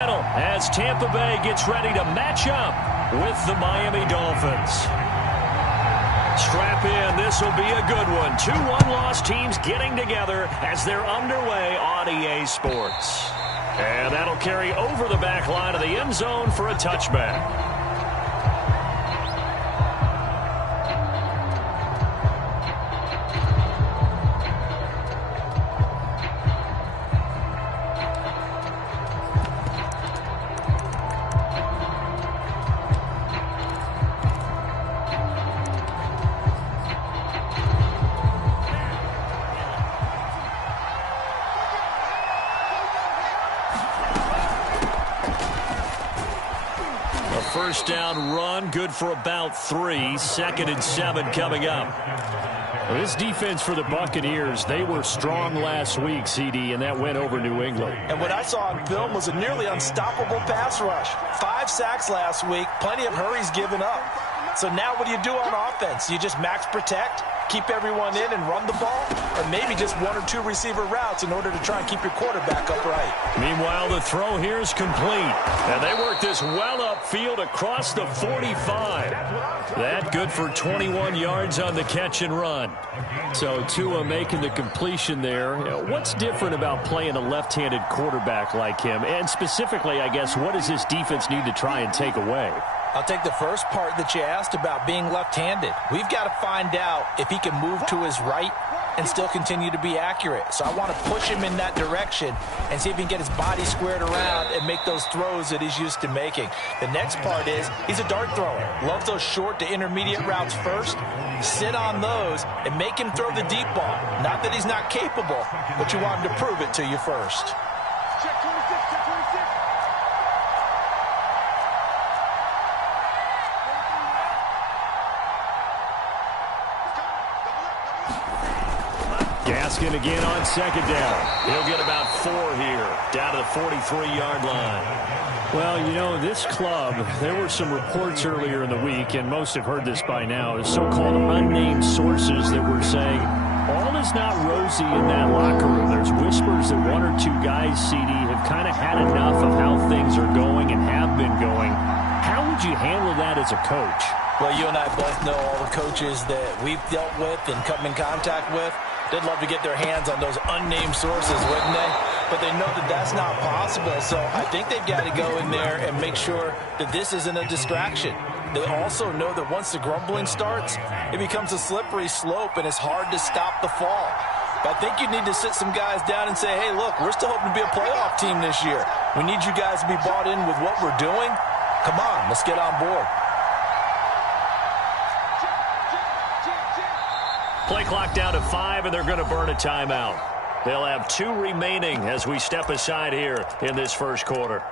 As Tampa Bay gets ready to match up with the Miami Dolphins. Strap in, this will be a good one. 2 one-loss teams getting together as they're underway on EA Sports. And that'll carry over the back line of the end zone for a touchback. First down run, good for about 3. 2nd and 7 coming up. Well, this defense for the Buccaneers, they were strong last week, CD, and that went over New England. And what I saw on film was a nearly unstoppable pass rush. 5 sacks last week, plenty of hurries given up. So now what do you do on offense? You just max protect, keep everyone in and run the ball, or maybe just 1 or 2 receiver routes in order to try and keep your quarterback upright. Meanwhile, the throw here is complete. And they work this well upfield across the 45. That good for 21 yards on the catch and run. So Tua making the completion there. What's different about playing a left-handed quarterback like him? And specifically, I guess, what does this defense need to try and take away? I'll take the first part that you asked about being left-handed. We've got to find out if he can move to his right and still continue to be accurate. So I want to push him in that direction and see if he can get his body squared around and make those throws that he's used to making. The next part is he's a dart thrower. Loves those short to intermediate routes first. Sit on those and make him throw the deep ball. Not that he's not capable, but you want him to prove it to you first. Gaskin again on 2nd down. He'll get about 4 here, down to the 43-yard line. Well, you know, this club, there were some reports earlier in the week, and most have heard this by now, the so-called unnamed sources that were saying all is not rosy in that locker room. There's whispers that 1 or 2 guys, CD, have kind of had enough of how things are going and have been going. How would you handle that as a coach? Well, you and I both know all the coaches that we've dealt with and come in contact with. They'd love to get their hands on those unnamed sources, wouldn't they? But they know that that's not possible, so I think they've got to go in there and make sure that this isn't a distraction. They also know that once the grumbling starts, it becomes a slippery slope, and it's hard to stop the fall. But I think you need to sit some guys down and say, hey, look, we're still hoping to be a playoff team this year. We need you guys to be bought in with what we're doing. Come on, let's get on board. Play clock down to 5, and they're going to burn a timeout. They'll have 2 remaining as we step aside here in this first quarter.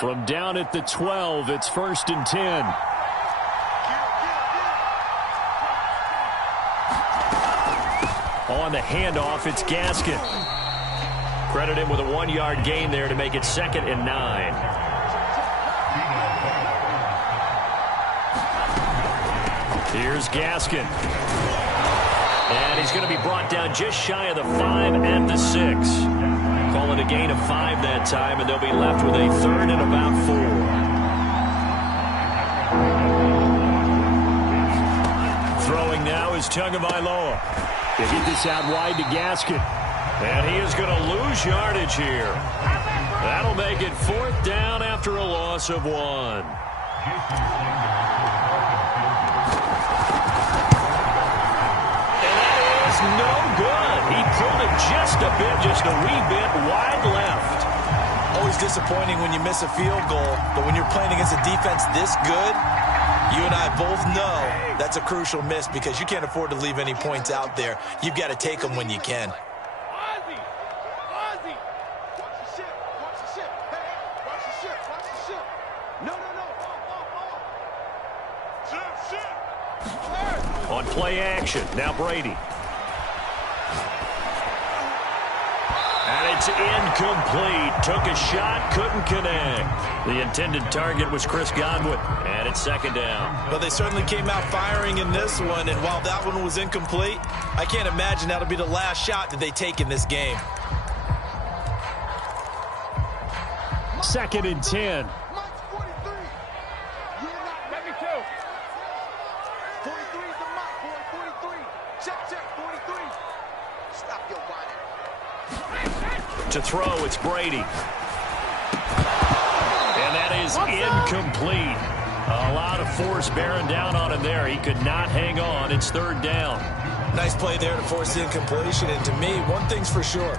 From down at the 12, it's 1st and 10. On the handoff, it's Gaskin. Credit him with a 1-yard gain there to make it 2nd and 9. Here's Gaskin. And he's going to be brought down just shy of the 5 at the 6. Call it a gain of 5 that time, and they'll be left with a 3rd and about 4. Throwing now is Tagovailoa. They get this out wide to Gaskin. And he is going to lose yardage here. That'll make it 4th down after a loss of 1. And that is no good. He pulled it just a bit, just a wee bit wide left. Always disappointing when you miss a field goal, but when you're playing against a defense this good, you and I both know that's a crucial miss because you can't afford to leave any points out there. You've got to take them when you can. On play action, now Brady. And it's incomplete. Took a shot, couldn't connect. The intended target was Chris Godwin, and it's second down. Well, they certainly came out firing in this one, and while that one was incomplete, I can't imagine that'll be the last shot that they take in this game. Second and 10. To throw, it's Brady. And that is incomplete. A lot of force bearing down on him there. He could not hang on. It's third down. Nice play there to force the incompletion. And to me, one thing's for sure.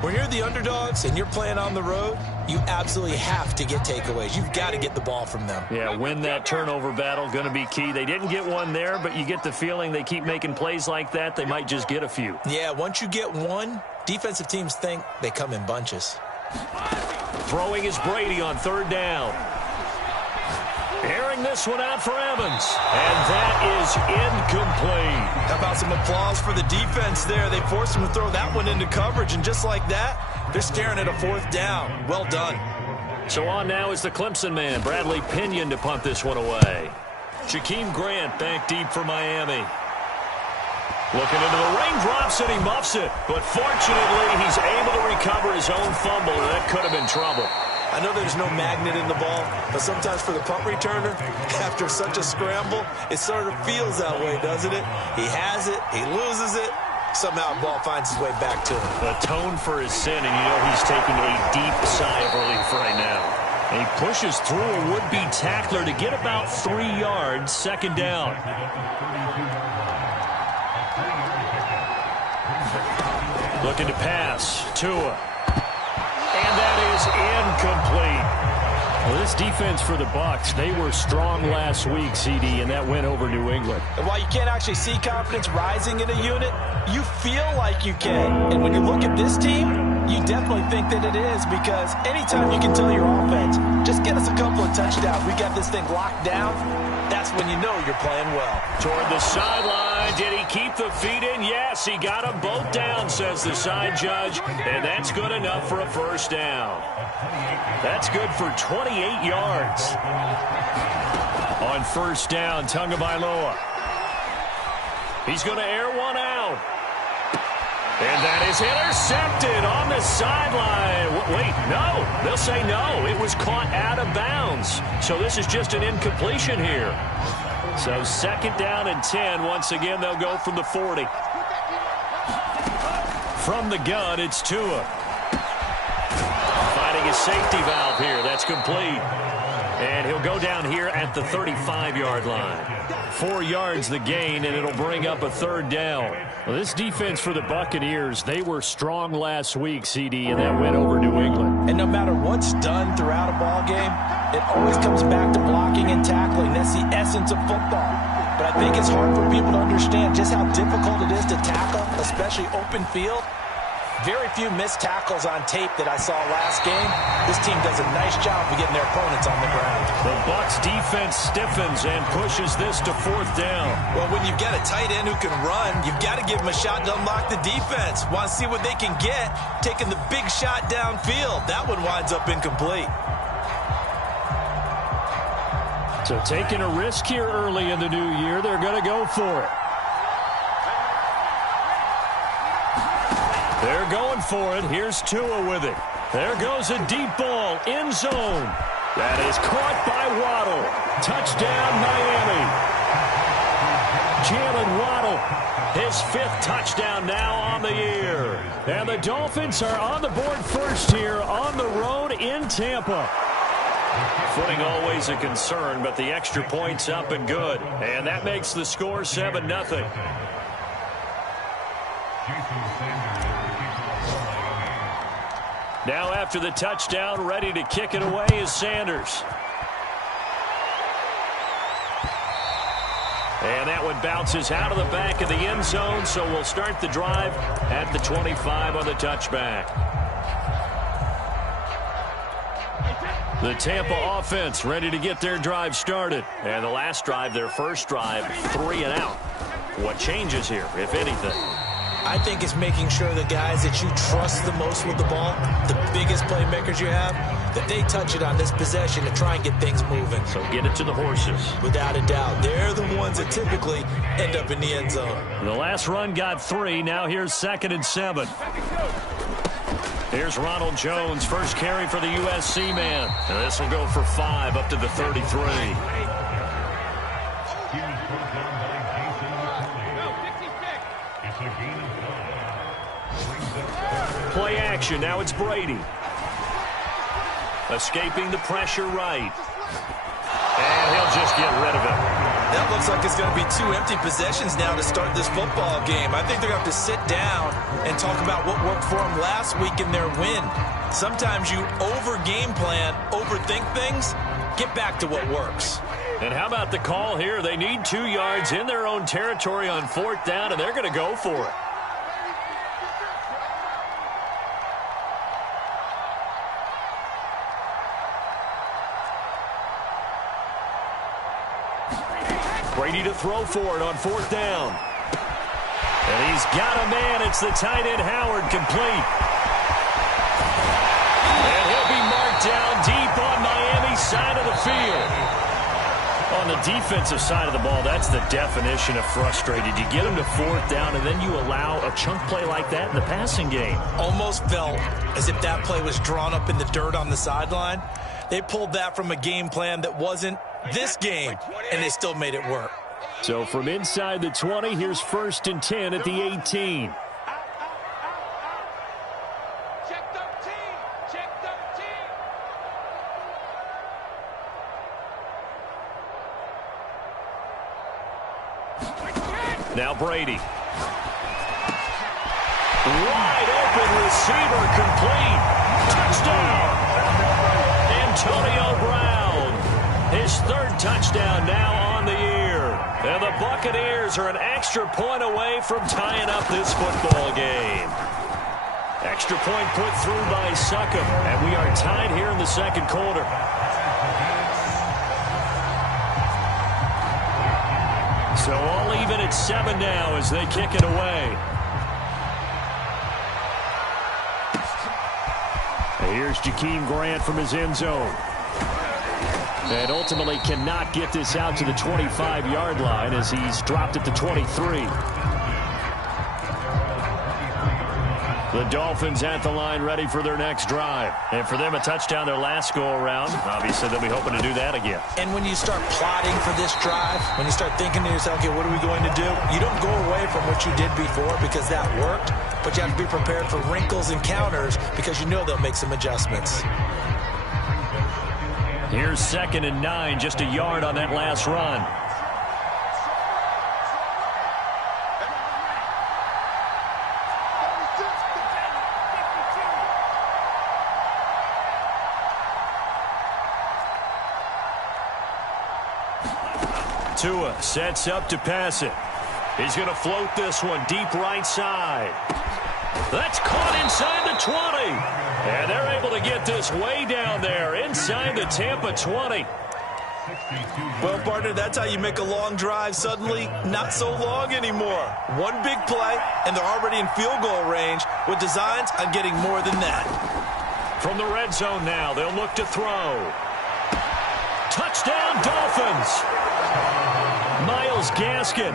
When you're the underdogs and you're playing on the road, you absolutely have to get takeaways. You've got to get the ball from them. Yeah, win that turnover battle, going to be key. They didn't get one there, but you get the feeling they keep making plays like that, they might just get a few. Yeah, once you get one, defensive teams think they come in bunches. Throwing is Brady on third down. Airing this one out for Evans. And that is incomplete. How about some applause for the defense there? They forced him to throw that one into coverage, and just like that, they're staring at a fourth down. Well done. So on now is the Clemson man, Bradley Pinion, to punt this one away. Jakeem Grant back deep for Miami. Looking into the raindrops, and he muffs it. But fortunately, he's able to recover his own fumble, and that could have been trouble. I know there's no magnet in the ball, but sometimes for the punt returner, after such a scramble, it sort of feels that way, doesn't it? He has it, he loses it, somehow the ball finds its way back to him. Atone for his sin, and you know he's taking a deep sigh of relief right now. And he pushes through a would-be tackler to get about 3 yards, second down. Looking to pass, Tua. And that is incomplete. Well, this defense for the Bucs, they were strong last week, CD, and that went over New England. And while you can't actually see confidence rising in a unit, you feel like you can. And when you look at this team, you definitely think that it is, because anytime you can tell your offense, just get us a couple of touchdowns, we got this thing locked down, that's when you know you're playing well. Toward the sideline, did he keep the feet in? Yes, he got them both down, says the side judge, and that's good enough for a first down. That's good for 28 yards. On first down, Tagovailoa. He's going to air one out. And that is intercepted on the sideline. Wait, no. They'll say no. It was caught out of bounds. So this is just an incompletion here. So second down and 10. Once again, they'll go from the 40. From the gun, it's Tua. Finding his safety valve here. That's complete. And he'll go down here at the 35-yard line. 4 yards the gain, and it'll bring up a third down. Well, this defense for the Buccaneers, they were strong last week, CD, and that went over New England. And no matter what's done throughout a ball game, it always comes back to blocking and tackling. That's the essence of football. But I think it's hard for people to understand just how difficult it is to tackle, especially open field. Very few missed tackles on tape that I saw last game. This team does a nice job of getting their opponents on the ground. The Bucs defense stiffens and pushes this to fourth down. Well, when you've got a tight end who can run, you've got to give him a shot to unlock the defense. Want to see what they can get, taking the big shot downfield. That one winds up incomplete. So taking a risk here early in the new year, they're going to go for it. They're going for it. Here's Tua with it. There goes a deep ball, end zone. That is caught by Waddle. Touchdown, Miami. Jalen Waddle, his 5th touchdown now on the year. And the Dolphins are on the board first here on the road in Tampa. Footing always a concern, but the extra point's up and good. And that makes the score 7-0. Now after the touchdown, ready to kick it away is Sanders. And that one bounces out of the back of the end zone, so we'll start the drive at the 25 on the touchback. The Tampa offense ready to get their drive started. And the last drive, their first drive, 3 and out. What changes here, if anything? I think it's making sure the guys that you trust the most with the ball, the biggest playmakers you have, that they touch it on this possession to try and get things moving. So get it to the horses. Without a doubt. They're the ones that typically end up in the end zone. The last run got 3. Now here's 2nd and 7. Here's Ronald Jones, first carry for the USC man. And this will go for 5 up to the 33. Play action. Now it's Brady. Escaping the pressure right. And he'll just get rid of it. That looks like it's going to be 2 empty possessions now to start this football game. I think they're going to have to sit down and talk about what worked for them last week in their win. Sometimes you over-game plan, overthink things. Get back to what works. And how about the call here? They need 2 yards in their own territory on 4th down, and they're going to go for it. Brady to throw for it on 4th down. And he's got a man. It's the tight end Howard, complete. And he'll be marked down deep on Miami's side of the field. On the defensive side of the ball, that's the definition of frustrated. You get them to 4th down, and then you allow a chunk play like that in the passing game. Almost felt as if that play was drawn up in the dirt on the sideline. They pulled that from a game plan that wasn't this game, and they still made it work. So from inside the 20, here's 1st and 10 at the 18. Check 13. Check 13. Now Brady. Wide open receiver, complete. Touchdown. Antonio Brown. His 3rd touchdown now on the year. And the Buccaneers are an extra point away from tying up this football game. Extra point put through by Succop. And we are tied here in the 2nd quarter. So all even at 7 now as they kick it away. Here's Jakeem Grant from his end zone. And ultimately cannot get this out to the 25-yard line as he's dropped at the 23. The Dolphins at the line ready for their next drive. And for them, a touchdown their last go-around. Obviously, they'll be hoping to do that again. And when you start plotting for this drive, when you start thinking to yourself, okay, what are we going to do? You don't go away from what you did before because that worked, but you have to be prepared for wrinkles and counters because you know they'll make some adjustments. Here's 2nd and 9, just a yard on that last run. Tua sets up to pass it. He's going to float this one deep right side. That's caught inside the 20. And they're able to get this way down there inside the Tampa 20. Well, partner, that's how you make a long drive suddenly not so long anymore. One big play, and they're already in field goal range with designs on getting more than that. From the red zone now, they'll look to throw. Touchdown, Dolphins! Myles Gaskin,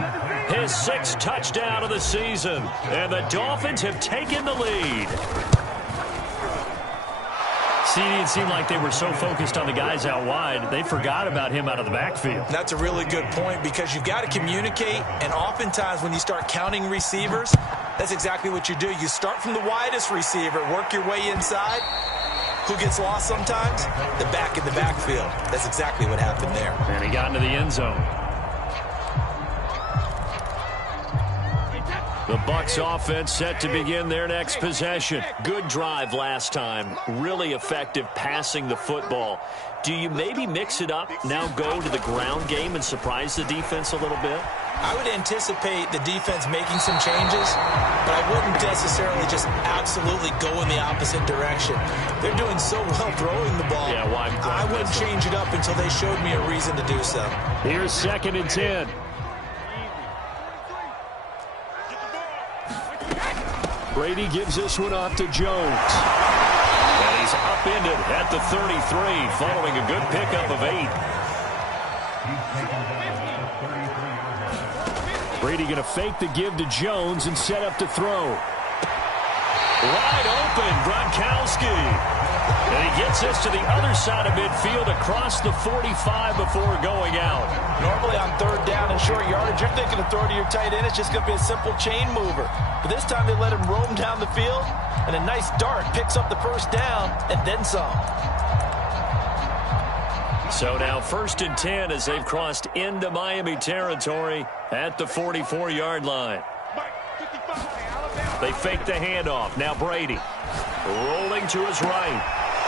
his 6th touchdown of the season. And the Dolphins have taken the lead. See, it seemed like they were so focused on the guys out wide, they forgot about him out of the backfield. That's a really good point because you've got to communicate, and oftentimes when you start counting receivers, that's exactly what you do. You start from the widest receiver, work your way inside. Who gets lost sometimes? The back in the backfield. That's exactly what happened there. And he got into the end zone. The Bucs offense set to begin their next possession. Good drive last time. Really effective passing the football. Do you maybe mix it up, now go to the ground game and surprise the defense a little bit? I would anticipate the defense making some changes, but I wouldn't necessarily just absolutely go in the opposite direction. They're doing so well throwing the ball. Yeah, well, I wouldn't change it up until they showed me a reason to do so. Here's 2nd and 10. Brady gives this one off to Jones. And he's upended at the 33 following a good pickup of 8. Brady going to fake the give to Jones and set up to throw. Wide open, Gronkowski. And he gets this to the other side of midfield across the 45 before going out. Normally on third down and short yardage, you're thinking of throw to your tight end. It's just going to be a simple chain mover. But this time they let him roam down the field, and a nice dart picks up the first down and then some. So now 1st and 10 as they've crossed into Miami territory at the 44-yard line. They fake the handoff. Now Brady rolling to his right.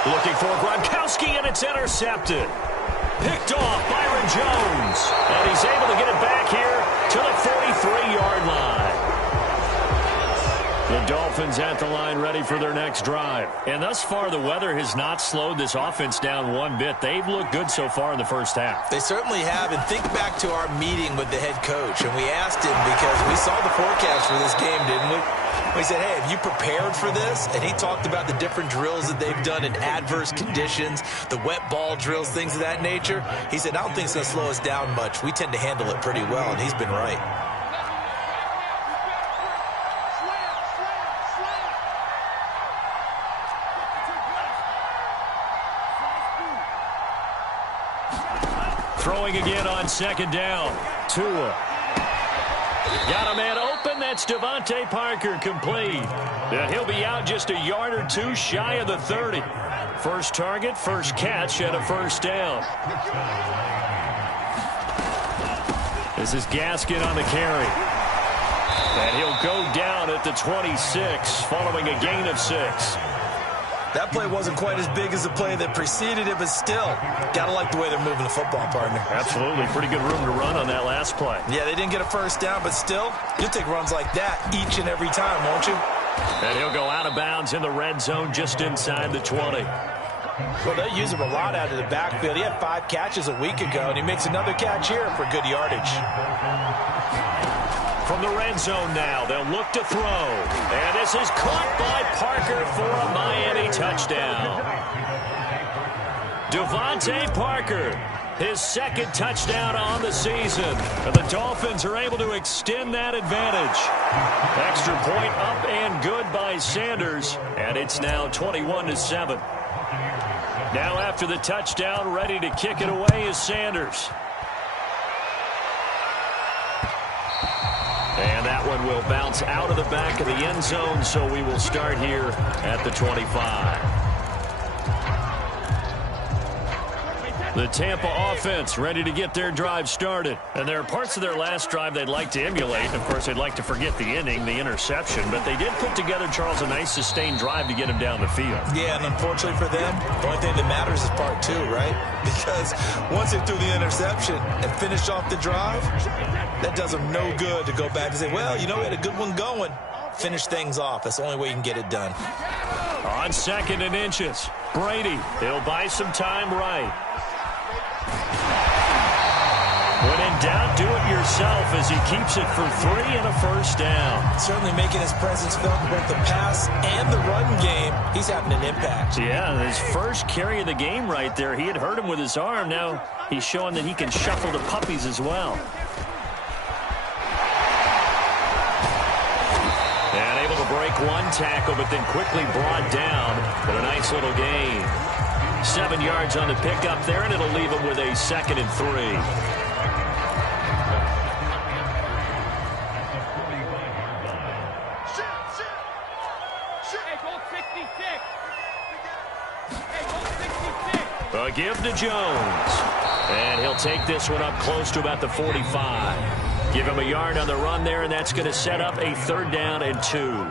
Looking for Gronkowski, and it's intercepted. Picked off Byron Jones. And he's able to get it back here to the 43-yard line. The Dolphins at the line ready for their next drive. And thus far, the weather has not slowed this offense down one bit. They've looked good so far in the first half. They certainly have. And think back to our meeting with the head coach. And we asked him because we saw the forecast for this game, didn't we? We said, hey, have you prepared for this? And he talked about the different drills that they've done in adverse conditions, the wet ball drills, things of that nature. He said, I don't think it's going to slow us down much. We tend to handle it pretty well, and he's been right. Throwing again on 2nd down. Tua. Got a man open. That's Devontae Parker complete. He'll be out just a yard or two shy of the 30. First target, first catch, and a first down. This is Gaskin on the carry. And he'll go down at the 26 following a gain of 6. That play wasn't quite as big as the play that preceded it, but still, got to like the way they're moving the football, partner. Absolutely. Pretty good room to run on that last play. Yeah, they didn't get a first down, but still, you'll take runs like that each and every time, won't you? And he'll go out of bounds in the red zone just inside the 20. Well, they use him a lot out of the backfield. He had 5 catches a week ago, and he makes another catch here for good yardage. From the red zone now, they'll look to throw. And this is caught by Parker for a Miami touchdown. Devontae Parker, his 2nd touchdown on the season. And the Dolphins are able to extend that advantage. Extra point up and good by Sanders. And it's now 21-7. Now after the touchdown, ready to kick it away is Sanders. And that one will bounce out of the back of the end zone, so we will start here at the 25. The Tampa offense ready to get their drive started. And there are parts of their last drive they'd like to emulate. Of course, they'd like to forget the inning, the interception. But they did put together, Charles, a nice sustained drive to get him down the field. Yeah, and unfortunately for them, the only thing that matters is part 2, right? Because once they threw the interception and finished off the drive, that does them no good to go back and say, well, you know, we had a good one going. Finish things off. That's the only way you can get it done. On 2nd and inches, Brady, he'll buy some time right. When in doubt, do it yourself as he keeps it for 3 and a first down. Certainly making his presence felt in both the pass and the run game. He's having an impact. Yeah, his first carry of the game right there. He had hurt him with his arm. Now he's showing that he can shuffle the puppies as well. And able to break one tackle, but then quickly brought down with a nice little gain. 7 yards on the pickup there, and it'll leave him with a 2nd and 3. A give to Jones. And he'll take this one up close to about the 45. Give him a yard on the run there, and that's going to set up a 3rd down and 2.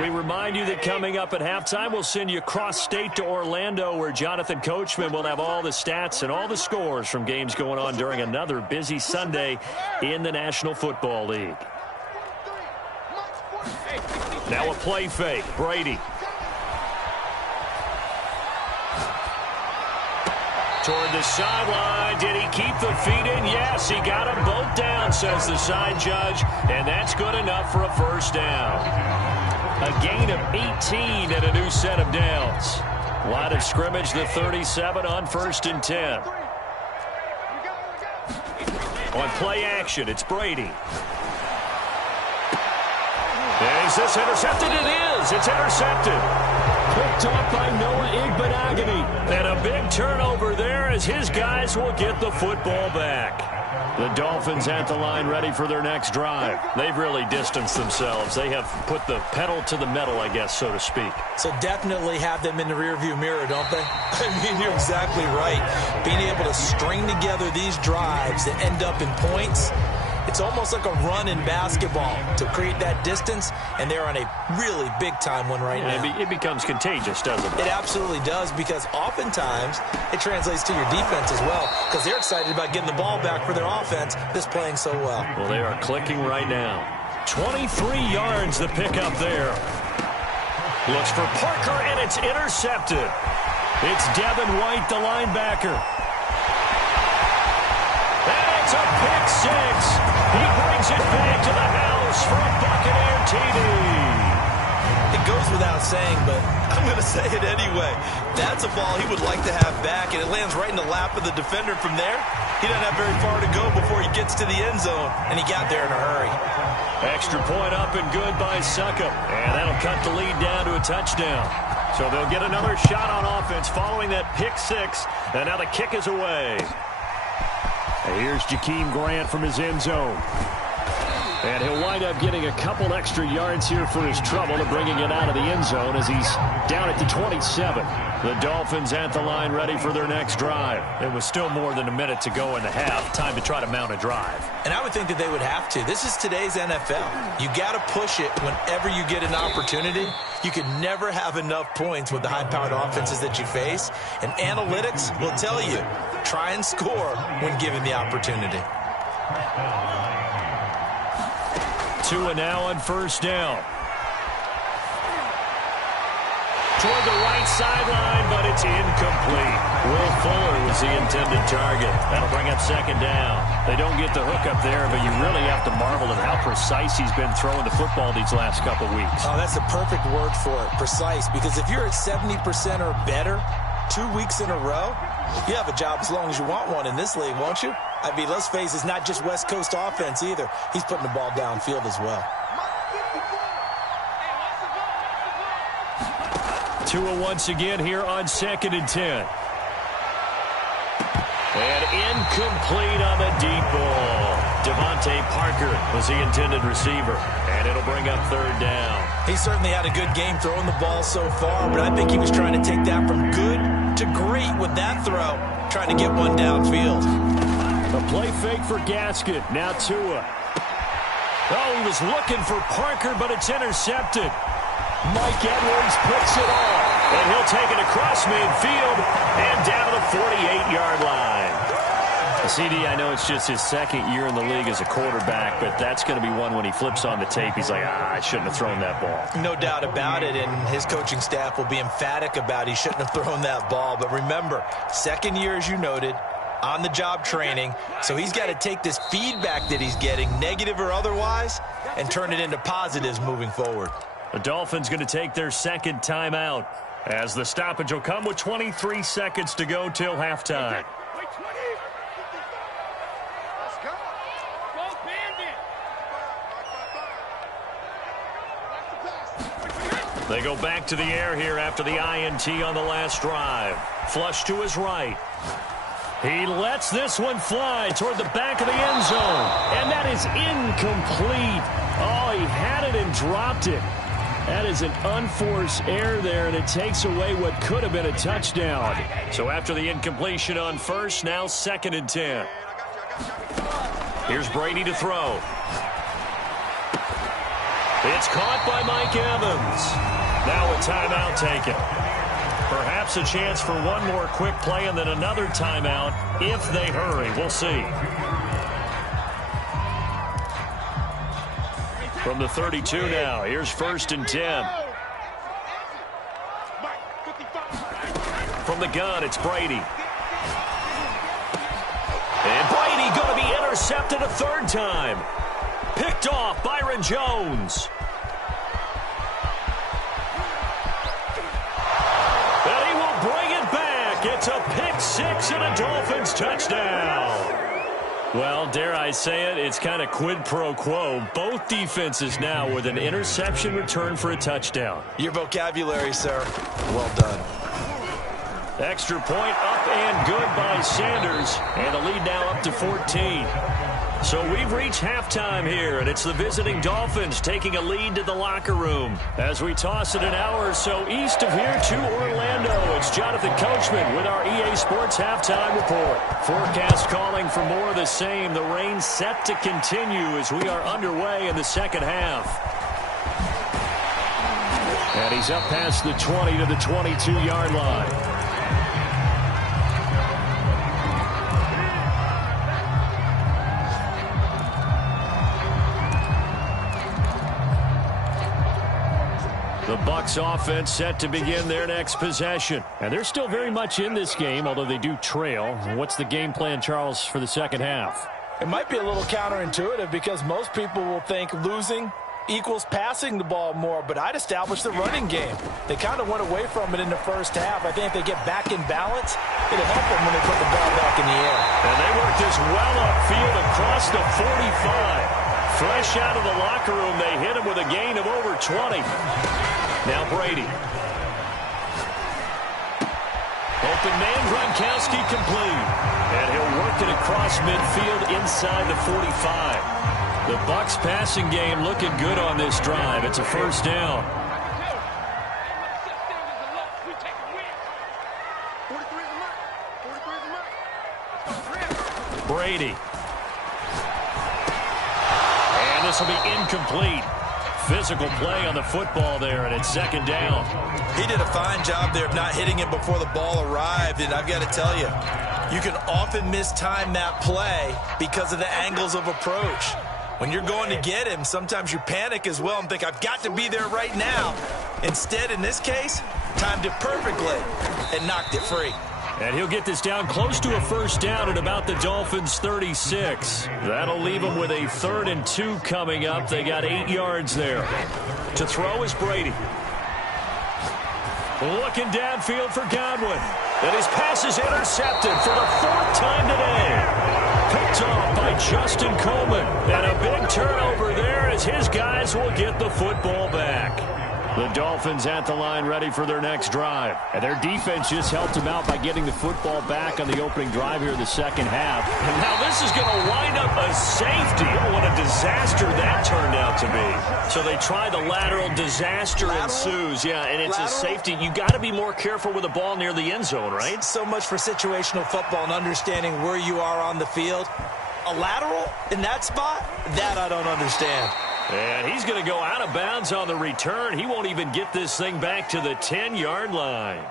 We remind you that coming up at halftime, we'll send you cross-state to Orlando, where Jonathan Coachman will have all the stats and all the scores from games going on during another busy Sunday in the National Football League. Now a play fake. Brady. Toward the sideline. Did he keep the feet in? Yes, he got them both down, says the side judge. And that's good enough for a first down. A gain of 18 and a new set of downs. Line of scrimmage, the 37 on 1st and 10. On play action, it's Brady. Is this intercepted? It is. It's intercepted. Picked off by Noah Igbenogany. And a big turnover there as his guys will get the football back. The Dolphins at the line ready for their next drive. They've really distanced themselves. They have put the pedal to the metal, I guess, so to speak. So definitely have them in the rearview mirror, don't they? I mean, you're exactly right. Being able to string together these drives that end up in points, it's almost like a run in basketball to create that distance, and they're on a really big-time one right now. It becomes contagious, doesn't it? It absolutely does, because oftentimes it translates to your defense as well, because they're excited about getting the ball back for their offense that's playing so well. Well, they are clicking right now. 23 yards the pickup there. Looks for Parker, and it's intercepted. It's Devin White, the linebacker. And it's a pick six. He brings it back to the house for a Buccaneer TD. It goes without saying, but I'm going to say it anyway. That's a ball he would like to have back, and it lands right in the lap of the defender from there. He doesn't have very far to go before he gets to the end zone, and he got there in a hurry. Extra point up and good by Succop, and that'll cut the lead down to a touchdown. So they'll get another shot on offense following that pick six, and now the kick is away. And here's Jakeem Grant from his end zone. And he'll wind up getting a couple extra yards here for his trouble and bringing it out of the end zone as he's down at the 27. The Dolphins at the line ready for their next drive. It was still more than a minute to go in the half. Time to try to mount a drive. And I would think that they would have to. This is today's NFL. You got to push it whenever you get an opportunity. You can never have enough points with the high-powered offenses that you face. And analytics will tell you, try and score when given the opportunity. Tua now on first down. Toward the right sideline, but it's incomplete. Will Fuller was the intended target. That'll bring up second down. They don't get the hook up there, but you really have to marvel at how precise he's been throwing the football these last couple weeks. Oh, that's the perfect word for it, precise, because if you're at 70% or better 2 weeks in a row, you have a job as long as you want one in this league, won't you? I mean, let's face it, it's not just West Coast offense either. He's putting the ball downfield as well. Tua once again here on 2nd and 10. And incomplete on the deep ball. Devontae Parker was the intended receiver. And it'll bring up third down. He certainly had a good game throwing the ball so far, but I think he was trying to take that from good to great with that throw, trying to get one downfield. A play fake for Gaskin. Now Tua. Oh, he was looking for Parker, but it's intercepted. Mike Edwards picks it off, and he'll take it across midfield and down to the 48-yard line. CD, I know it's just his second year in the league as a quarterback, but that's going to be one when he flips on the tape. He's like, I shouldn't have thrown that ball. No doubt about it, and his coaching staff will be emphatic about he shouldn't have thrown that ball. But remember, second year, as you noted, on-the-job training, so he's got to take this feedback that he's getting, negative or otherwise, and turn it into positives moving forward. The Dolphins going to take their second timeout as the stoppage will come with 23 seconds to go till halftime. They go back to the air here after the INT on the last drive. Flush to his right. He lets this one fly toward the back of the end zone. And that is incomplete. Oh, he had it and dropped it. That is an unforced error there, and it takes away what could have been a touchdown. So after the incompletion on first, now 2nd and 10. Here's Brady to throw. It's caught by Mike Evans. Now a timeout taken. Perhaps a chance for one more quick play and then another timeout if they hurry. We'll see. From the 32 now, here's 1st and 10. From the gun, it's Brady. And Brady going to be intercepted a third time. Picked off Byron Jones. And he will bring it back. It's a pick six and a Dolphins touchdown. Well, dare I say it, it's kind of quid pro quo. Both defenses now with an interception return for a touchdown. Your vocabulary, sir. Well done. Extra point up and good by Sanders. And the lead now up to 14. So we've reached halftime here, and it's the visiting Dolphins taking a lead to the locker room. As we toss it an hour or so east of here to Orlando, it's Jonathan Coachman with our EA Sports Halftime Report. Forecast calling for more of the same. The rain set to continue as we are underway in the second half. And he's up past the 20 to the 22-yard line. The Bucs offense set to begin their next possession. And they're still very much in this game, although they do trail. What's the game plan, Charles, for the second half? It might be a little counterintuitive because most people will think losing equals passing the ball more, but I'd establish the running game. They kind of went away from it in the first half. I think if they get back in balance, it'll help them when they put the ball back in the air. And they work this well upfield across the 45. Fresh out of the locker room, they hit him with a gain of over 20. Now Brady. Open man, Gronkowski complete. And he'll work it across midfield inside the 45. The Bucs passing game looking good on this drive. It's a first down. Brady. And this will be incomplete. Physical play on the football there, and it's second down. He did a fine job there of not hitting it before the ball arrived, and I've got to tell you, you can often mistime that play because of the angles of approach. When you're going to get him, sometimes you panic as well and think, I've got to be there right now. Instead, in this case, timed it perfectly and knocked it free. And he'll get this down close to a first down at about the Dolphins' 36. That'll leave them with a 3rd and 2 coming up. They got 8 yards there. To throw is Brady. Looking downfield for Godwin. And his pass is intercepted for the 4th time today. Picked off by Justin Coleman. And a big turnover there as his guys will get the football back. The Dolphins at the line ready for their next drive. And their defense just helped them out by getting the football back on the opening drive here in the second half. And now this is going to wind up a safety. Oh, what a disaster that turned out to be. So they try the lateral, disaster ensues. Yeah, and it's a safety. You got to be more careful with the ball near the end zone, right? So much for situational football and understanding where you are on the field. A lateral in that spot? That I don't understand. And he's going to go out of bounds on the return. He won't even get this thing back to the 10-yard line.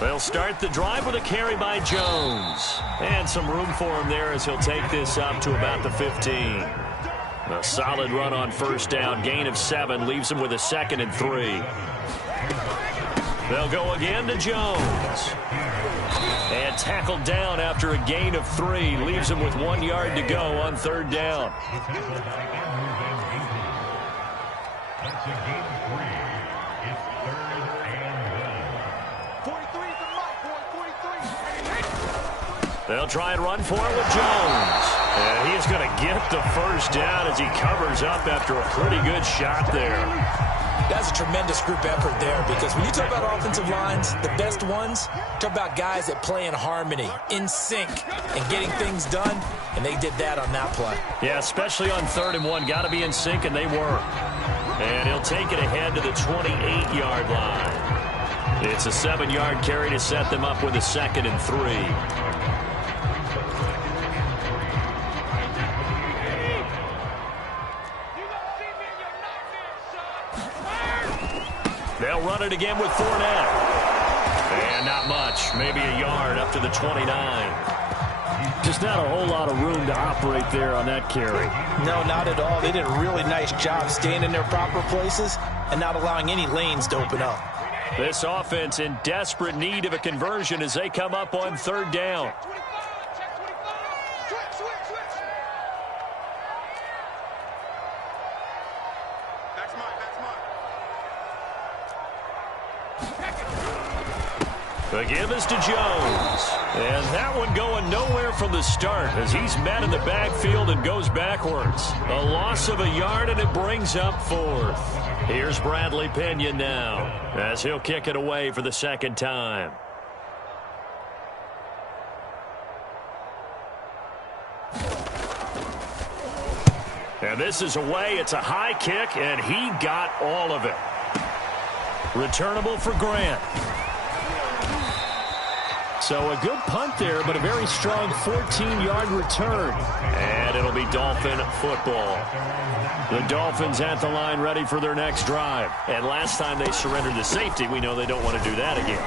They'll start the drive with a carry by Jones. And some room for him there as he'll take this up to about the 15. A solid run on first down. Gain of 7 leaves him with a 2nd and 3. They'll go again to Jones. And tackled down after a gain of 3. Leaves him with 1 yard to go on 3rd down. They'll try and run for it with Jones. And he is going to get the first down as he covers up after a pretty good shot there. That's a tremendous group effort there because when you talk about offensive lines, the best ones, talk about guys that play in harmony, in sync, and getting things done, and they did that on that play. Yeah, especially on 3rd and 1. Got to be in sync, and they were. And he'll take it ahead to the 28-yard line. It's a 7-yard carry to set them up with a 2nd and 3. They'll run it again with Fournette. And not much. Maybe a yard up to the 29. Just not a whole lot of room to operate there on that carry. No, not at all. They did a really nice job staying in their proper places and not allowing any lanes to open up. This offense in desperate need of a conversion as they come up on third down. The give is to Jones. And that one going nowhere from the start as he's met in the backfield and goes backwards. A loss of a yard, and it brings up fourth. Here's Bradley Pinion now as he'll kick it away for the second time. And this is away. It's a high kick, and he got all of it. Returnable for Grant. So a good punt there, but a very strong 14-yard return. And it'll be Dolphin football. The Dolphins at the line ready for their next drive. And last time they surrendered the safety, we know they don't want to do that again.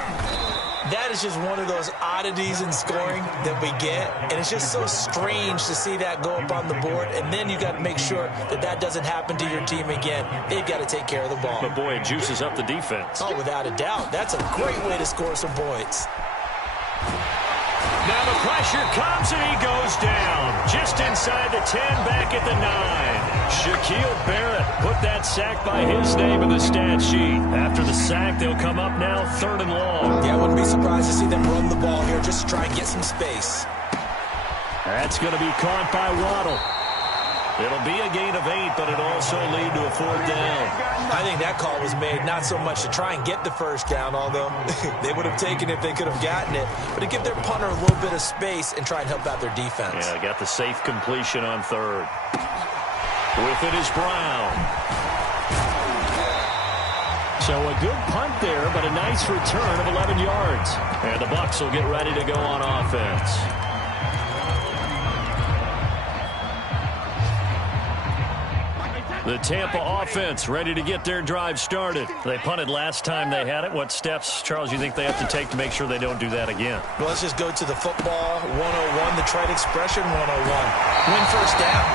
That is just one of those oddities in scoring that we get. And it's just so strange to see that go up on the board. And then you got to make sure that that doesn't happen to your team again. They've got to take care of the ball. But, boy, it juices up the defense. Oh, without a doubt. That's a great way to score some points. Now the pressure comes, and he goes down. Just inside the 10, back at the 9. Shaquille Barrett put that sack by his name in the stat sheet. After the sack, they'll come up now 3rd and long. Yeah, I wouldn't be surprised to see them run the ball here just to try and get some space. That's going to be caught by Waddle. It'll be a gain of 8, but it'll also lead to a 4th down. I think that call was made not so much to try and get the first down, although they would have taken it if they could have gotten it, but to give their punter a little bit of space and try and help out their defense. Yeah, got the safe completion on 3rd. With it is Brown. So a good punt there, but a nice return of 11 yards. And the Bucs will get ready to go on offense. The Tampa offense ready to get their drive started. They punted last time they had it. What steps, Charles, you think they have to take to make sure they don't do that again? Well, let's just go to the football 101, the trade expression 101. Win first down.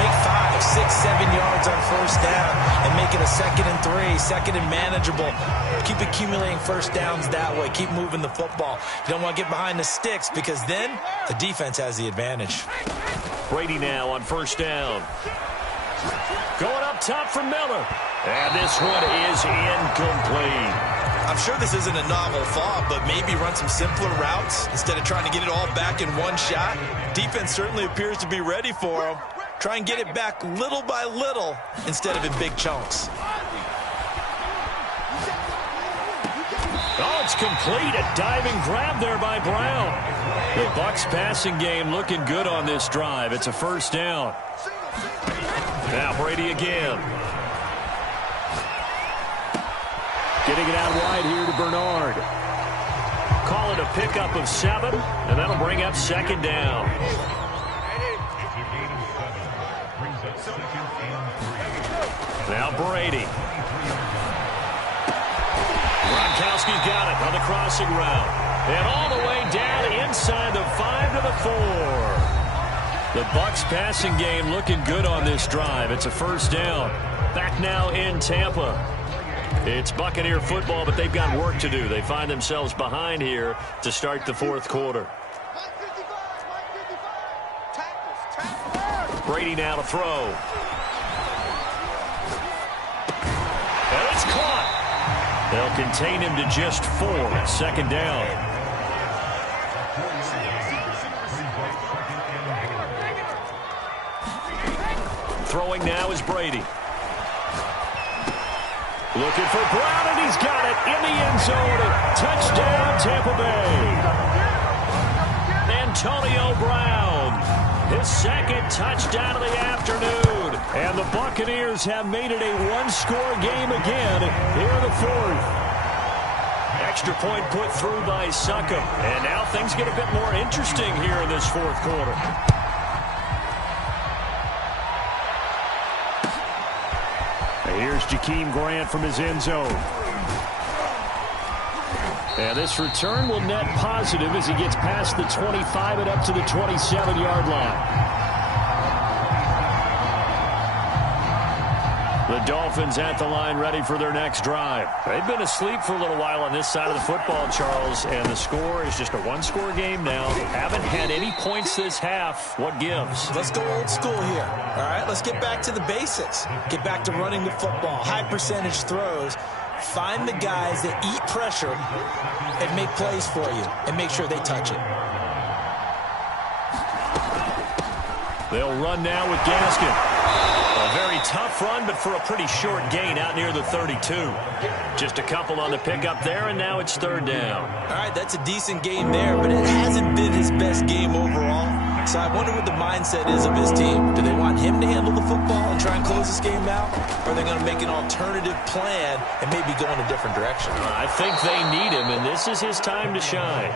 Make 5, 6, 7 yards on first down and make it a 2nd and 3, 2nd and manageable. Keep accumulating first downs that way. Keep moving the football. You don't want to get behind the sticks because then the defense has the advantage. Brady now on first down. Going up top for Miller. And this one is incomplete. I'm sure this isn't a novel thought, but maybe run some simpler routes instead of trying to get it all back in one shot. Defense certainly appears to be ready for him. Try and get it back little by little instead of in big chunks. Oh, it's complete. A diving grab there by Brown. The Bucs passing game looking good on this drive. It's a first down. Now Brady again. Getting it out wide here to Bernard. Call it a pickup of 7, and that'll bring up 2nd down. Now Brady. Gronkowski's got it on the crossing route. And all the way down inside the 5 to the 4. The Bucs passing game looking good on this drive. It's a first down. Back now in Tampa. It's Buccaneer football, but they've got work to do. They find themselves behind here to start the 4th quarter. Brady now to throw. And it's caught. They'll contain him to just 4. 2nd down. Throwing now is Brady. Looking for Brown, and he's got it in the end zone. Touchdown, Tampa Bay. Antonio Brown, his 2nd touchdown of the afternoon. And the Buccaneers have made it a one-score game again here in the 4th. Extra point put through by Succop. And now things get a bit more interesting here in this 4th quarter. Here's Jakeem Grant from his end zone. And this return will net positive as he gets past the 25 and up to the 27-yard line. The Dolphins at the line ready for their next drive. They've been asleep for a little while on this side of the football, Charles, and the score is just a one-score game now. Haven't had any points this half. What gives? Let's go old school here. All right, let's get back to the basics. Get back to running the football, high percentage throws. Find the guys that eat pressure and make plays for you and make sure they touch it. They'll run now with Gaskin. A very tough run, but for a pretty short gain out near the 32. Just a couple on the pickup there, and now it's third down. All right, that's a decent game there, but it hasn't been his best game overall. So I wonder what the mindset is of his team. Do they want him to handle the football and try and close this game out? Or are they going to make an alternative plan and maybe go in a different direction? I think they need him, and this is his time to shine.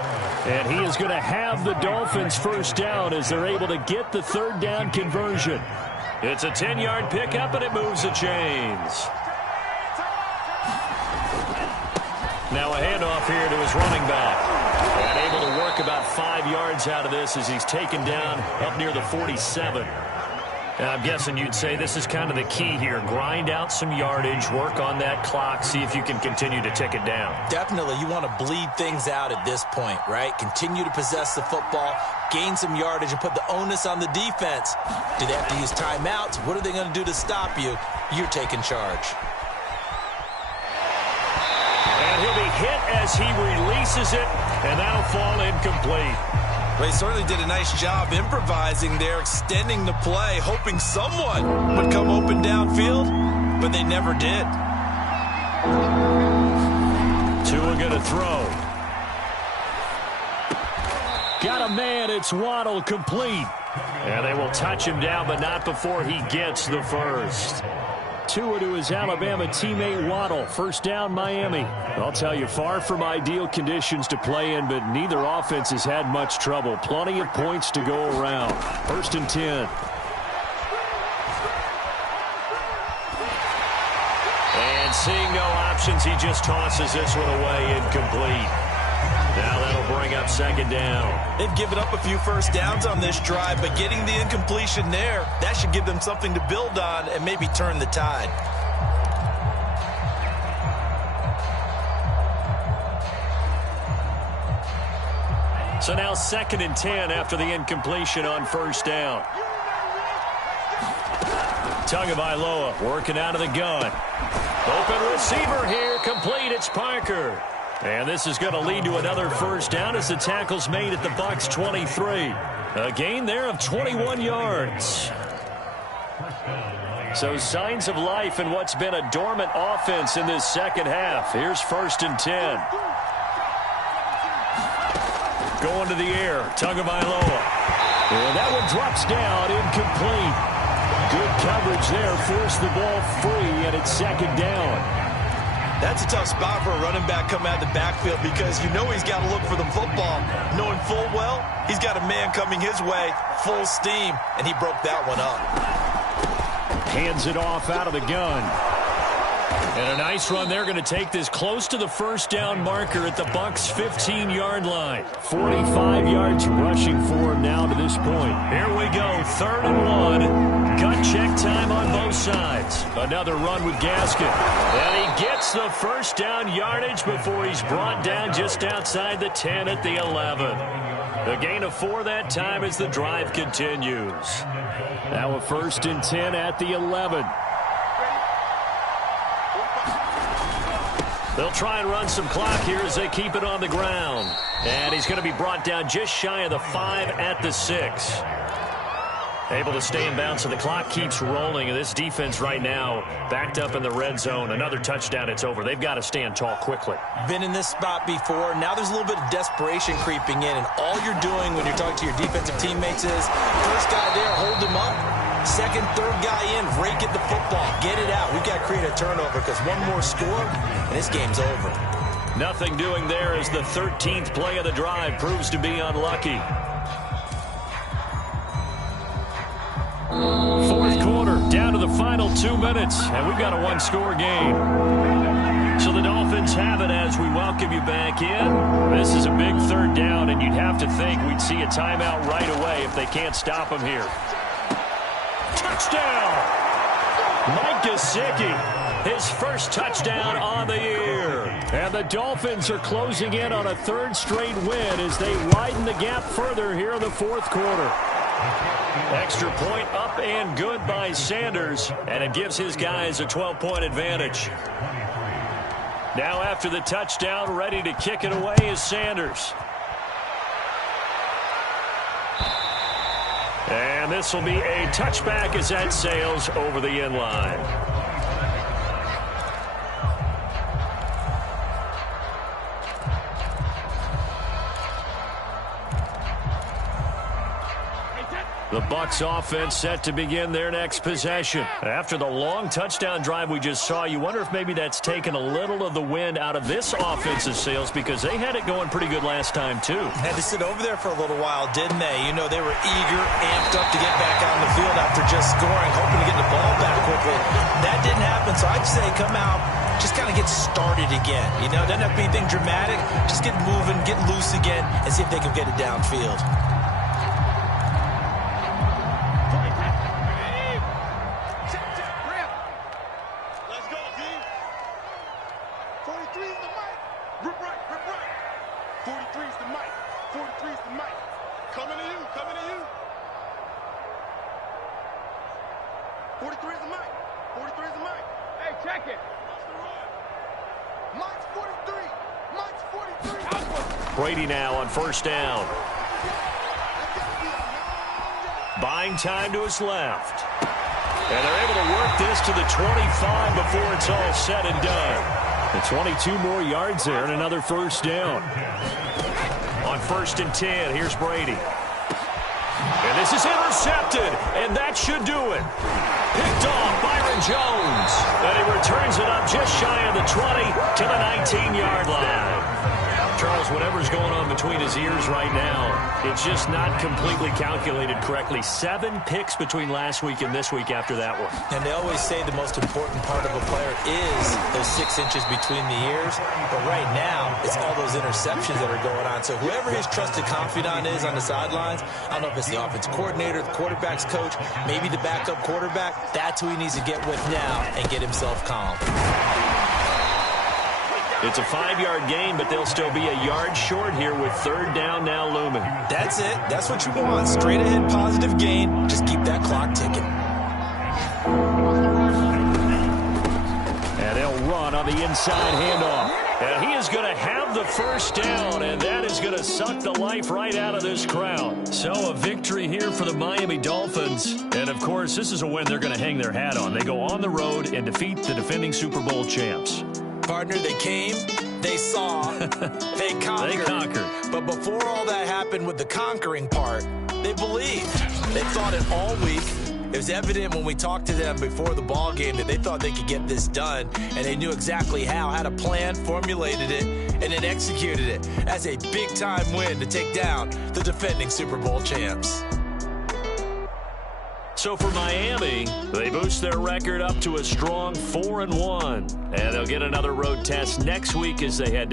And he is going to have the Dolphins first down as they're able to get the third down conversion. It's a 10-yard pickup, and it moves the chains. Now a handoff here to his running back. And able to work about 5 yards out of this as he's taken down up near the 47. I'm guessing you'd say this is kind of the key here. Grind out some yardage, work on that clock, see if you can continue to tick it down. Definitely, you want to bleed things out at this point, right? Continue to possess the football, gain some yardage, and put the onus on the defense. Do they have to use timeouts? What are they going to do to stop you? You're taking charge. And he'll be hit as he releases it, and that'll fall incomplete. They certainly did a nice job improvising there, extending the play, hoping someone would come open downfield, but they never did. Tua going to throw. Got a man, it's Waddle, complete. And they will touch him down, but not before he gets the first. Tua to his Alabama teammate Waddle. First down, Miami. I'll tell you, far from ideal conditions to play in, but neither offense has had much trouble. Plenty of points to go around. First and 10. And seeing no options, he just tosses this one away, incomplete. Now that'll bring up second down. They've given up a few first downs on this drive, but getting the incompletion there, that should give them something to build on and maybe turn the tide. So now second and 10 after the incompletion on first down. Tagovailoa working out of the gun. Open receiver here, complete. It's Parker. And this is going to lead to another first down as the tackle's made at the Bucs 23. A gain there of 21 yards. So signs of life in what's been a dormant offense in this second half. Here's first and 10. Going to the air, Tagovailoa. And that one drops down, incomplete. Good coverage there, forced the ball free, and it's second down. That's a tough spot for a running back coming out of the backfield because you know he's got to look for the football, knowing full well he's got a man coming his way, full steam, and he broke that one up. Hands it off out of the gun. And a nice run. They're going to take this close to the first down marker at the Bucs 15-yard line. 45 yards rushing for him now to this point. Here we go, third and 1. Gut check time on both sides. Another run with Gaskin. And he gets the first down yardage before he's brought down just outside the 10 at the 11. A gain of 4 that time as the drive continues. Now a first and 10 at the 11. They'll try and run some clock here as they keep it on the ground. And he's going to be brought down just shy of the 5 at the 6. Able to stay in bounds, so the clock keeps rolling. And this defense right now backed up in the red zone. Another touchdown, it's over. They've got to stand tall quickly. Been in this spot before. Now there's a little bit of desperation creeping in. And all you're doing when you're talking to your defensive teammates is, first guy there, hold him up. Second, third guy in, rake at the football. Get it out. We've got to create a turnover because one more score, and this game's over. Nothing doing there as the 13th play of the drive proves to be unlucky. Fourth quarter, down to the final 2 minutes, and we've got a one-score game. So the Dolphins have it as we welcome you back in. This is a big third down, and you'd have to think we'd see a timeout right away if they can't stop him here. Touchdown! Mike Gesicki, his first touchdown on the year. And the Dolphins are closing in on a third straight win as they widen the gap further here in the fourth quarter. Extra point up and good by Sanders, and it gives his guys a 12-point advantage. Now after the touchdown, ready to kick it away is Sanders. And this will be a touchback as that sails over the end line. The Bucs offense set to begin their next possession. After the long touchdown drive we just saw, you wonder if maybe that's taken a little of the wind out of this offensive sails because they had it going pretty good last time too. Had to sit over there for a little while, didn't they? You know, they were eager, amped up to get back out on the field after just scoring, hoping to get the ball back quickly. That didn't happen, so I'd say come out, just kind of get started again. You know, doesn't have to be anything dramatic. Just get moving, get loose again, and see if they can get it downfield. Brady now on first down. Buying time to his left. And they're able to work this to the 25 before it's all said and done. And 22 more yards there and another first down. On 1st and 10, here's Brady. And this is intercepted, and that should do it. Picked off Byron Jones. And he returns it up just shy of the 20 to the 19-yard line. Charles, whatever's going on between his ears right now, it's just not completely calculated correctly. 7 picks between last week and this week after that one. And they always say the most important part of a player is those 6 inches between the ears. But right now, it's all those interceptions that are going on. So whoever his trusted confidant is on the sidelines, I don't know if it's the offensive coordinator, the quarterback's coach, maybe the backup quarterback, that's who he needs to get with now and get himself calm. It's a 5-yard gain, but they'll still be a yard short here with third down now looming. That's it. That's what you want. Straight ahead positive gain. Just keep that clock ticking. And they'll run on the inside handoff. And he is going to have the first down, and that is going to suck the life right out of this crowd. So a victory here for the Miami Dolphins. And, of course, this is a win they're going to hang their hat on. They go on the road and defeat the defending Super Bowl champs. Partner, they came, they saw, they conquered. They conquered. But before all that happened with the conquering part, they believed. They thought it all week. It was evident when we talked to them before the ball game that they thought they could get this done, and they knew exactly how, had a plan, formulated it, and then executed it. That's a big-time win to take down the defending Super Bowl champs. So for Miami, they boost their record up to a strong 4-1. And they'll get another road test next week as they head to